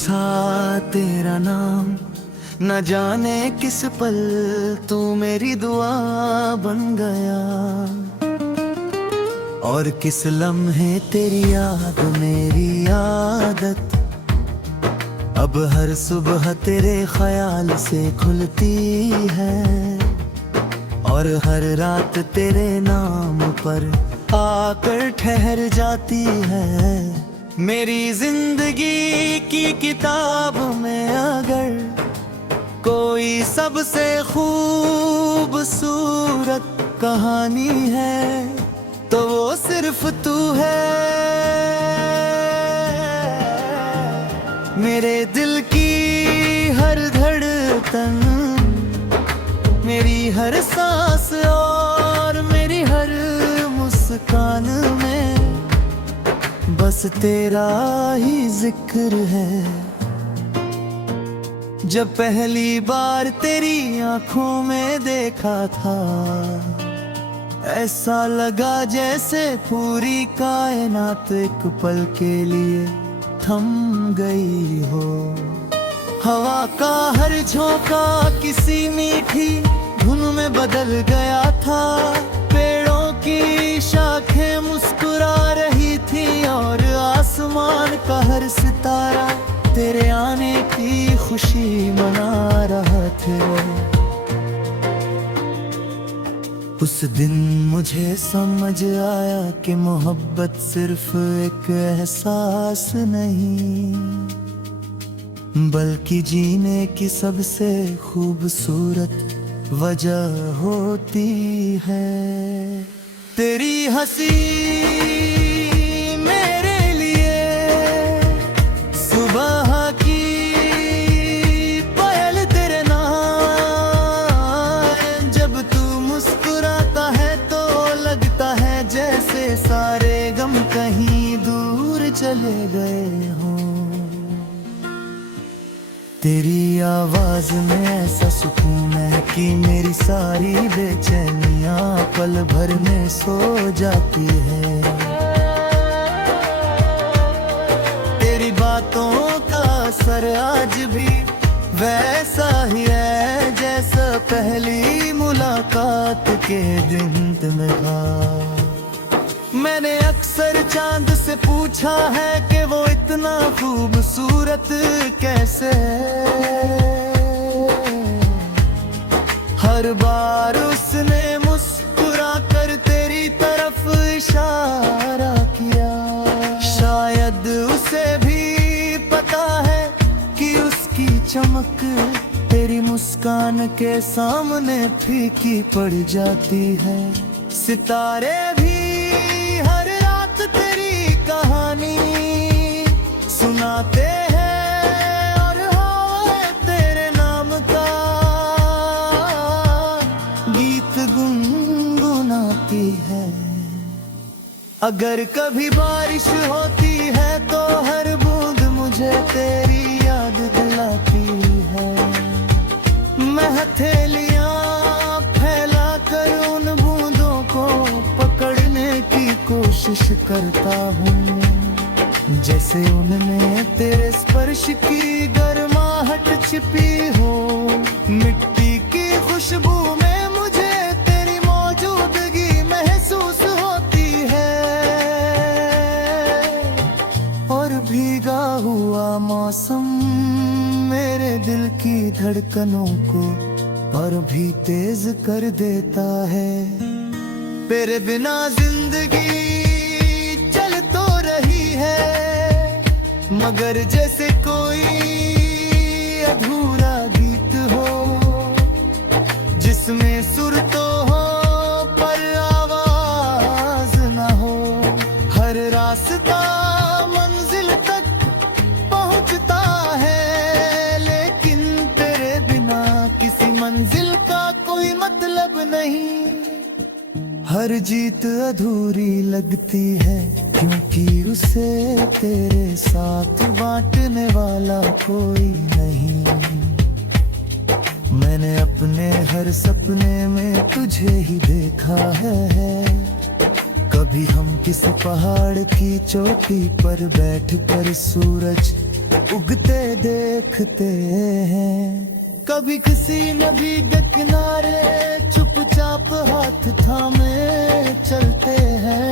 सा तेरा नाम, न जाने किस पल तू मेरी दुआ बन गया। और किस लम्हे तेरी याद मेरी आदत, अब हर सुबह तेरे ख्याल से खुलती है। और हर रात तेरे नाम पर आकर ठहर जाती है। मेरी जिंदगी की किताब में अगर कोई सबसे खूबसूरत कहानी है तो वो सिर्फ तू है। मेरे दिल की हर धड़कन, मेरी हर सांस और मेरी हर मुस्कान में बस तेरा ही जिक्र है। जब पहली बार तेरी आंखों में देखा था, ऐसा लगा जैसे पूरी कायनात एक पल के लिए थम गई हो। हवा का हर झोंका किसी मीठी धुन में बदल गया था। पेड़ों की शाखें मुस्कुरा रही थी और आसमान का हर सितारा तेरे आने की खुशी मना रहा था। उस दिन मुझे समझ आया कि मोहब्बत सिर्फ एक एहसास नहीं, बल्कि जीने की सबसे खूबसूरत वजह होती है। तेरी हंसी मेरे लिए सुबह की पहल, तेरे नाम जब तू मुस्कुराता है तो लगता है जैसे सारे गम कहीं दूर चले गए हों। तेरी आवाज में ऐसा सुकून है कि मेरी सारी बेचैनियां पल भर में सो जाती है। तेरी बातों का असर आज भी वैसा ही है जैसा पहली मुलाकात के दिन में था। मैंने अक्सर चांद से पूछा है कि वो इतना खूबसूरत कैसे है। हर बार उसने मुस्कुरा कर तेरी तरफ इशारा किया। शायद उसे भी पता है कि उसकी चमक तेरी मुस्कान के सामने फीकी पड़ जाती है। सितारे भी हर रात तेरी कहानी सुनाते हैं और हवा तेरे नाम का गीत गुनगुनाती है। अगर कभी बारिश होती है तो हर बूंद मुझे तेरी याद दिलाती है। मैं हथेलियां फैला कर उन बूंदों को पकड़ने की कोशिश करता हूँ, जैसे उनमें तेरे स्पर्श की गर्माहट छिपी हो। मिट्टी की खुशबू में मुझे तेरी मौजूदगी महसूस होती है। और भीगा हुआ मौसम मेरे दिल की धड़कनों को और भी तेज कर देता है। तेरे बिना जिंदगी चल तो रही है, मगर जैसे कोई अधूरा गीत हो जिसमें सुर तो हो पर आवाज ना हो। हर रास्ता मंजिल तक पहुंचता है, लेकिन तेरे बिना किसी मंजिल का कोई मतलब नहीं। हर जीत अधूरी लगती है क्योंकि उसे तेरे साथ बांटने वाला कोई नहीं। मैंने अपने हर सपने में तुझे ही देखा है। कभी हम किसी पहाड़ की चोटी पर बैठकर सूरज उगते देखते हैं। कभी किसी नदी के किनारे चुपचाप हाथ थामे चलते हैं।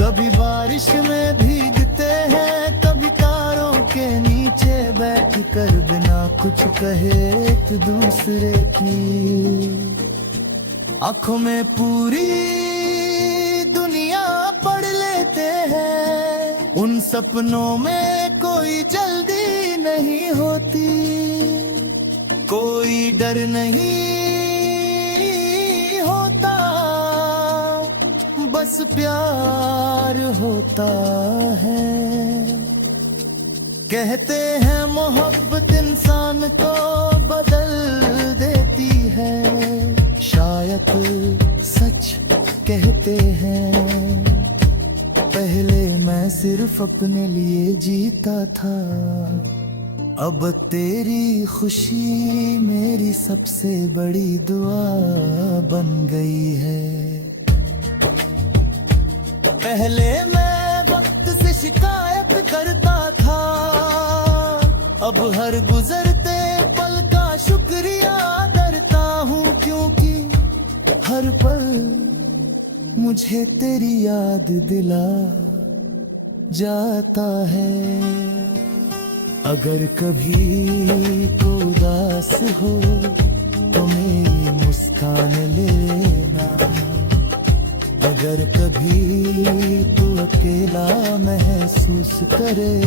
कभी बारिश में भीगते हैं, कभी तारों के नीचे बैठ कर बिना कुछ कहे एक दूसरे की आंखों में पूरी दुनिया पढ़ लेते हैं। उन सपनों में कोई जल्दी नहीं होती, कोई डर नहीं होता, बस प्यार होता है। कहते हैं मोहब्बत इंसान को बदल देती है, शायद सच कहते हैं। पहले मैं सिर्फ अपने लिए जीता था, अब तेरी खुशी मेरी सबसे बड़ी दुआ बन गई है। पहले मैं वक्त से शिकायत करता था, अब हर गुजरते पल का शुक्रिया करता हूँ, क्योंकि हर पल मुझे तेरी याद दिला जाता है। अगर कभी तो उदास हो तो मेरी मुस्कान लेना, अगर कभी तू अकेला महसूस करे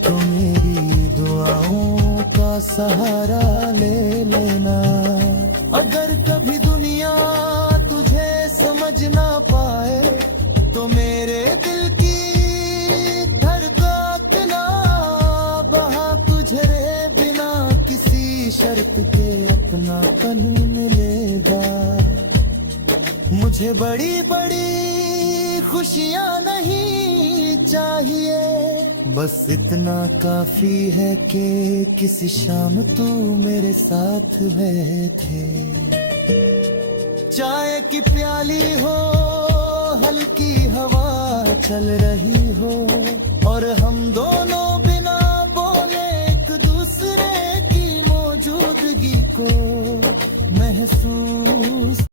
तो मेरी दुआओं का सहारा ले लेना। अगर कभी दुनिया तुझे समझ ना पाए तो मेरे दिल की धड़कन ना बहा तुझे बिना किसी शर्त के अपनापन मिलेगा। मुझे बड़ी बड़ी खुशियाँ नहीं चाहिए, बस इतना काफी है कि किसी शाम तू मेरे साथ बैठे। चाय की प्याली हो, हल्की हवा चल रही हो, और हम दोनों बिना बोले एक दूसरे की मौजूदगी को महसूस